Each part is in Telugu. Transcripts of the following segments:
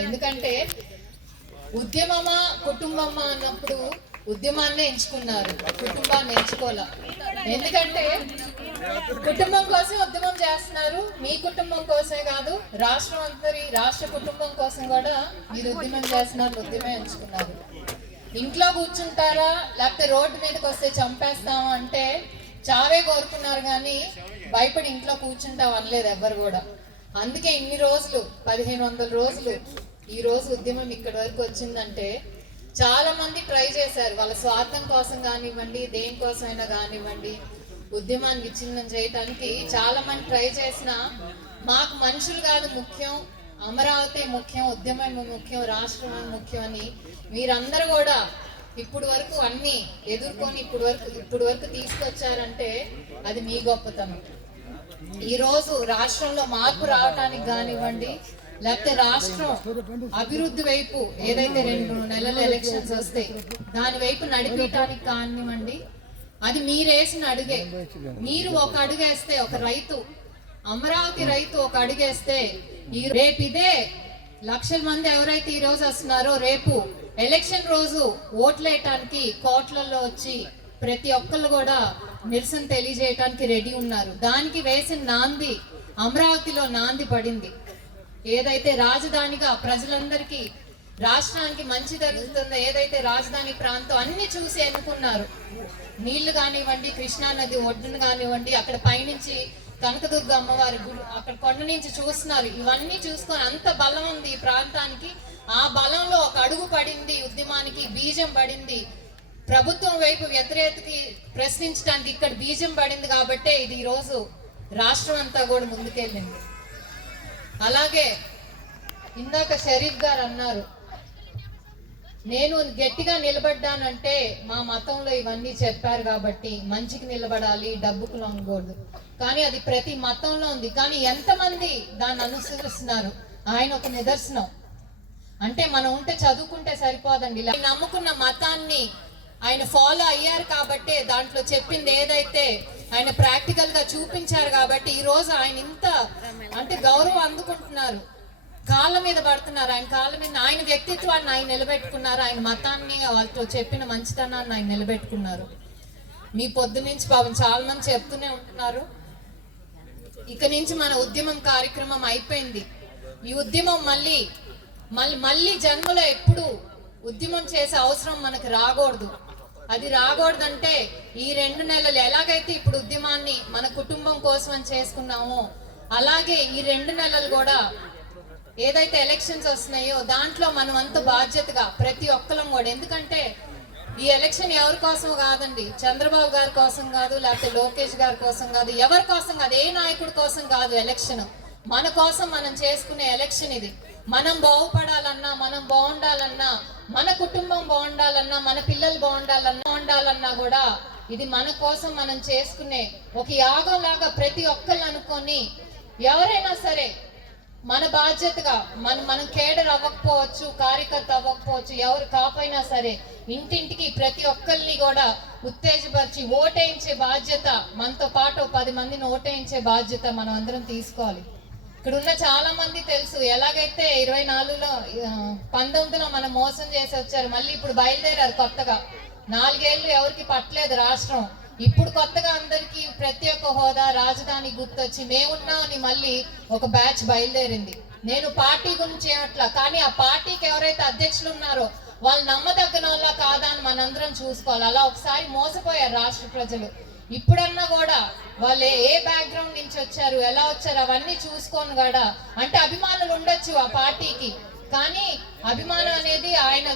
ఎందుకంటే ఉద్యమమా కుటుంబమా అన్నప్పుడు ఉద్యమాన్నే ఎంచుకున్నారు. కుటుంబాన్ని ఎంచుకోలే ఎందుకంటే కుటుంబం కోసం ఉద్యమం చేస్తున్నారు. మీ కుటుంబం కోసమే కాదు రాష్ట్రం అంతరి రాష్ట్ర కుటుంబం కోసం కూడా మీరు ఉద్యమం చేస్తున్నారు ఉద్యమే ఎంచుకున్నారు. ఇంట్లో కూర్చుంటారా లేకపోతే రోడ్డు మీదకి వస్తే చంపేస్తాము అంటే చావే కోరుకున్నారు కానీ భయపడి ఇంట్లో కూర్చుంటాం అనలేదు ఎవరు కూడా. అందుకే ఇన్ని రోజులు పదిహేను వందల రోజులు ఈ రోజు ఉద్యమం ఇక్కడి వరకు వచ్చిందంటే చాలా మంది ట్రై చేశారు. వాళ్ళ స్వార్థం కోసం కానివ్వండి దేనికోసమైనా కానివ్వండి ఉద్యమాన్ని విచ్ఛిన్నం చేయటానికి చాలా మంది ట్రై చేసిన మాకు మనుషులు కాదు ముఖ్యం అమరావతి ముఖ్యం ఉద్యమం ముఖ్యం రాష్ట్రం ముఖ్యం అని మీరందరూ కూడా ఇప్పుడు వరకు అన్ని ఎదుర్కొని ఇప్పుడు వరకు ఇప్పుడు వరకు తీసుకొచ్చారంటే అది మీ గొప్పతనం. ఈరోజు రాష్ట్రంలో మార్పు రావడానికి కానివ్వండి లేకపోతే రాష్ట్రం అభివృద్ధి వైపు ఏదైతే రెండు నెలల ఎలక్షన్స్ వస్తే దాని వైపు నడిపించడానికి కానివ్వండి అది మీరేసిన అడుగే. మీరు ఒక అడుగేస్తే ఒక రైతు అమరావతి రైతు ఒక అడుగేస్తే ఈ రేపు ఇదే లక్షల మంది ఎవరైతే ఈ రోజు వస్తున్నారో రేపు ఎలక్షన్ రోజు ఓట్లేయటానికి కోట్లలో వచ్చి ప్రతి ఒక్కళ్ళు కూడా నిరసన తెలియజేయటానికి రెడీ ఉన్నారు. దానికి వేసిన నాంది అమరావతిలో నాంది పడింది. ఏదైతే రాజధానిగా ప్రజలందరికీ రాష్ట్రానికి మంచి జరుగుతుందో ఏదైతే రాజధాని ప్రాంతం అన్ని చూసి ఎన్నుకున్నారు నీళ్ళు కానివ్వండి కృష్ణా నది ఒడ్డును కానివ్వండి అక్కడ పైనుంచి కనకదుర్గ అమ్మవారి గుడి అక్కడ కొండ నుంచి చూస్తున్నారు. ఇవన్నీ చూసుకొని అంత బలం ఉంది ఈ ప్రాంతానికి. ఆ బలంలో ఒక అడుగు పడింది ఉద్యమానికి బీజం పడింది. ప్రభుత్వం వైపు వ్యతిరేకతకి ప్రశ్నించడానికి ఇక్కడ బీజం పడింది కాబట్టే ఇది ఈరోజు రాష్ట్రం అంతా కూడా ముందుకెళ్ళింది. అలాగే ఇందాక షరీఫ్ గారు అన్నారు నేను గట్టిగా నిలబడ్డానంటే మా మతంలో ఇవన్నీ చెప్పారు కాబట్టి మంచికి నిలబడాలి డబ్బుకు లొంగకూడదు కానీ అది ప్రతి మతంలో ఉంది. కానీ ఎంతమంది దాన్ని అనుసరిస్తున్నారు? ఆయన ఒక నిదర్శనం. అంటే మనం ఉంటే చదువుకుంటే సరిపోదండి. నమ్ముకున్న మతాన్ని ఆయన ఫాలో అయ్యారు కాబట్టే దాంట్లో చెప్పింది ఏదైతే ఆయన ప్రాక్టికల్గా చూపించారు కాబట్టి ఈ రోజు ఆయన ఇంత అంటే గౌరవం అందుకుంటున్నారు. కాళ్ళ మీద పడుతున్నారు. ఆయన కాళ్ళ మీద ఆయన వ్యక్తిత్వాన్ని ఆయన నిలబెట్టుకున్నారు. ఆయన మతాన్ని వాళ్ళతో చెప్పిన మంచితనాన్ని ఆయన నిలబెట్టుకున్నారు. మీ పొద్దు నుంచి పాపం చాలా మంది చెప్తూనే ఉంటున్నారు. ఇక నుంచి మన ఉద్యమం కార్యక్రమం అయిపోయింది. ఈ ఉద్యమం మళ్ళీ మళ్ళీ మళ్ళీ జన్మలో ఎప్పుడు ఉద్యమం చేసే అవసరం మనకు రాకూడదు. అది రాకూడదంటే ఈ రెండు నెలలు ఎలాగైతే ఇప్పుడు ఉద్యమాన్ని మన కుటుంబం కోసం అని చేసుకున్నామో అలాగే ఈ రెండు నెలలు కూడా ఏదైతే ఎలక్షన్స్ వస్తున్నాయో దాంట్లో మనం అంత బాధ్యతగా ప్రతి ఒక్కరం కూడా. ఎందుకంటే ఈ ఎలక్షన్ ఎవరి కోసం కాదండి చంద్రబాబు గారి కోసం కాదు లేకపోతే లోకేష్ గారి కోసం కాదు ఎవరి కోసం కాదు ఏ నాయకుడి కోసం కాదు ఎలక్షన్. మన కోసం మనం చేసుకునే ఎలక్షన్ ఇది. మనం బాగుపడాలన్నా మనం బాగుండాలన్నా మన కుటుంబం బాగుండాలన్నా మన పిల్లలు బాగుండాలన్నా ఉండాలన్నా కూడా ఇది మన కోసం మనం చేసుకునే ఒక యాగం లాగా ప్రతి ఒక్కళ్ళు అనుకొని ఎవరైనా సరే మన బాధ్యతగా మనం మనం కేడర్ అవ్వకపోవచ్చు కార్యకర్త అవ్వకపోవచ్చు ఎవరు కాపోయినా సరే ఇంటింటికి ప్రతి ఒక్కరిని కూడా ఉత్తేజపరిచి ఓటేయించే బాధ్యత మనతో పాటు పది మందిని ఓటేయించే బాధ్యత మనం అందరం తీసుకోవాలి. ఇక్కడ ఉన్న చాలా మంది తెలుసు. ఎలాగైతే ఇరవై నాలుగులో పంతొమ్మిదిలో మనం మోసం చేసి వచ్చారు మళ్ళీ ఇప్పుడు బయలుదేరారు కొత్తగా. నాలుగేళ్ళు ఎవరికి పట్టలేదు రాష్ట్రం. ఇప్పుడు కొత్తగా అందరికి ప్రత్యేక హోదా రాజధాని గుర్తొచ్చి మేమున్నామని మళ్ళీ ఒక బ్యాచ్ బయలుదేరింది. నేను పార్టీ గురించి అట్లా కానీ ఆ పార్టీకి ఎవరైతే అధ్యక్షులు ఉన్నారో వాళ్ళు నమ్మదగ్గన వాళ్ళ కాదా అని మనందరం చూసుకోవాలి. అలా ఒకసారి మోసపోయారు రాష్ట్ర ప్రజలు. ఇప్పుడన్నా కూడా వాళ్ళు ఏ- బ్యాక్గ్రౌండ్ నుంచి వచ్చారు ఎలా వచ్చారు అవన్నీ చూసుకొని కూడా అంటే అభిమానులు ఉండొచ్చు ఆ పార్టీకి. కానీ అభిమానం అనేది ఆయన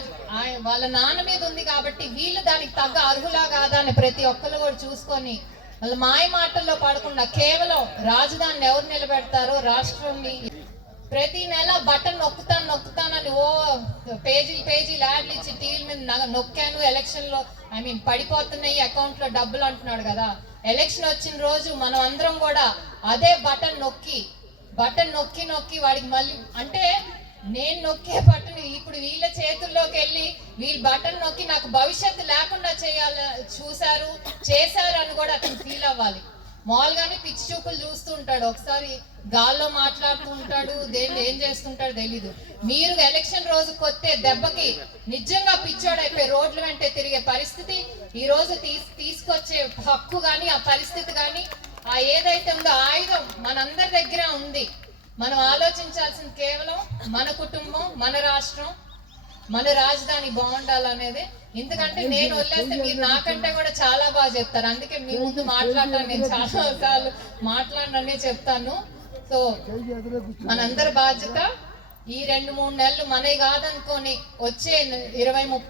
వాళ్ళ నాన్న మీద ఉంది కాబట్టి వీళ్ళు దానికి తగ్గ అర్హులా కాదా అని ప్రతి ఒక్కరు కూడా చూసుకొని వాళ్ళ మాయ మాటల్లో పడకుండా కేవలం రాజధానిని ఎవరు నిలబెడతారో రాష్ట్రాన్ని ప్రతి నెల బటన్ నొక్కుతాను నొక్కుతానని ఓ పేజీలు పేజీలు యాడ్లు ఇచ్చి టీవీల మీద నొక్కాను ఎలక్షన్లో ఐ మీన్ పడిపోతున్నాయి అకౌంట్లో డబ్బులు అంటున్నాడు కదా. ఎలక్షన్ వచ్చిన రోజు మనం అందరం కూడా అదే బటన్ నొక్కి బటన్ నొక్కి నొక్కి వాడికి మళ్ళీ అంటే నేను నొక్కే బటన్ ఇప్పుడు వీళ్ళ చేతుల్లోకి వెళ్ళి వీళ్ళు బటన్ నొక్కి నాకు భవిష్యత్తు లేకుండా చేయాల చూశారు చేశారు అని కూడా అతను ఫీల్ అవ్వాలి. మామూలుగానే పిచ్చి చూపులు చూస్తూ ఉంటాడు. ఒకసారి గాల్లో మాట్లాడుతూ ఉంటాడు. దేన్ని ఏం చేస్తుంటాడు తెలీదు. మీరు ఎలక్షన్ రోజు కొత్తే దెబ్బకి నిజంగా పిచ్చోడు అయిపోయి రోడ్ల వెంటే తిరిగే పరిస్థితి ఈ రోజు తీసుకొచ్చే హక్కు కానీ ఆ పరిస్థితి కానీ ఆ ఏదైతే ఉందో ఆయుధం మనందరి దగ్గర ఉంది. మనం ఆలోచించాల్సింది కేవలం మన కుటుంబం మన రాష్ట్రం మన రాజధాని బాగుండాలనేది. ఎందుకంటే నేను వదిలేస్తే మీరు నాకంటే కూడా చాలా బాగా చెప్తారు. అందుకే మీ ముందు మాట్లాడటాను నేను చాలా సార్లు మాట్లాడననే చెప్తాను. సో మనందరి బాధ్యత ఈ రెండు మూడు నెలలు మనవి కాదనుకొని వచ్చే ఇరవై ముప్పై